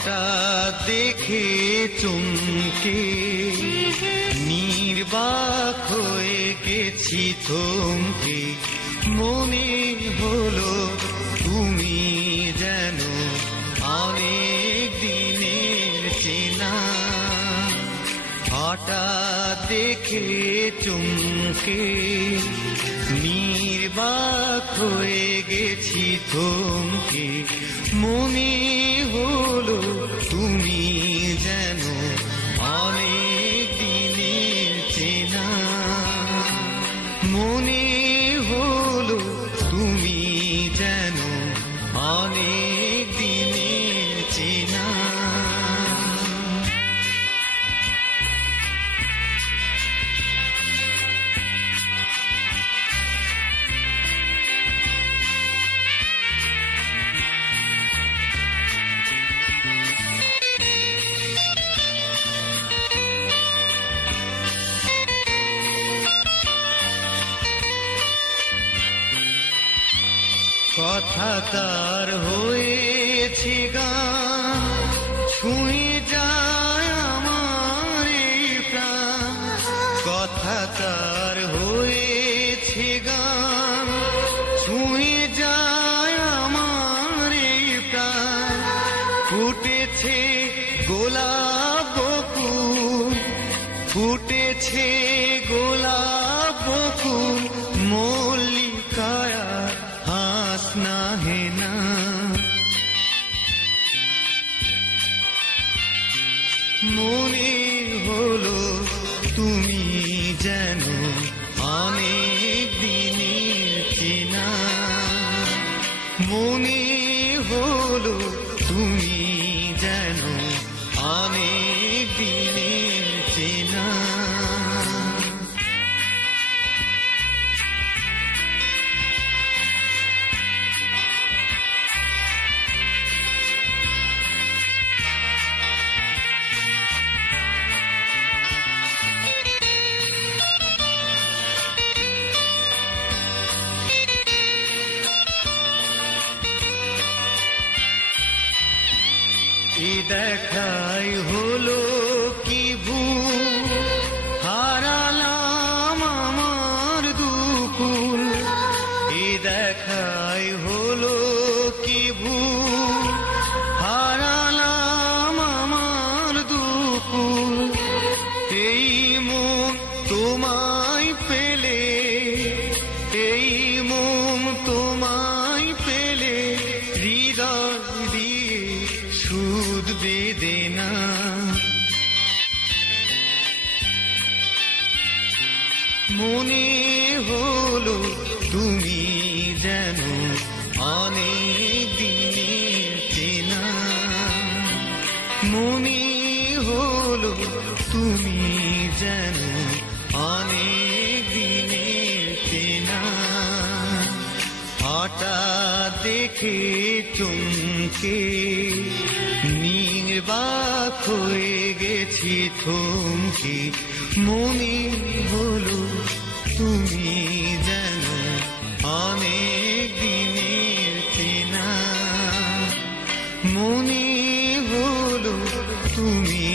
হঠাৎ দেখে চমকে নির্বাক হয়ে গেছি থমকে, মনে হলো তুমি যেন অনেক দিনের চেনা। হঠাৎ দেখে চমকে নির্বাক হয়ে গেছি থমকে, মনে হলো তুমি যেন অনেক দিনের চেনা। মনে হলো তুমি যেন অনেক দিনের চেনা। কথা তার হয়েছে গান, ছুঁয়ে যায় আমার এই প্রাণ। কথা তার হয়েছে গান, ছুঁয়ে যায় আমার এই প্রাণ। ফুটেছে গোলাপ বকুল, ফুটেছে গোলাপ বকুল, মল্লিকায়া হাসনা হেনা। মনে হলো তুমি যেন অনেক দিনের চেনা। মনে হলো তুমি যেন অনেক দিনের চেনা। এ দেখাই হলো কি ভুল, হারালাম আমার দুকুল। এ দেখাই হলো কি ভুল, হারালাম আমার দুকুল। এই মন তোমায় পেলে, এই মন তোমায় পেলে, হৃদয় দিয়ে সুদ বেদনা। মনে হলো তুমি যেন অনেক দিনের চেনা। মনে হলো তুমি যেন অনেক দিনের চেনা। হঠাৎ দেখে চমকে নির্বাক হয়ে গেছি থমকে, মনে হলো তুমি যেন অনেক দিনের চেনা। মনে হলো তুমি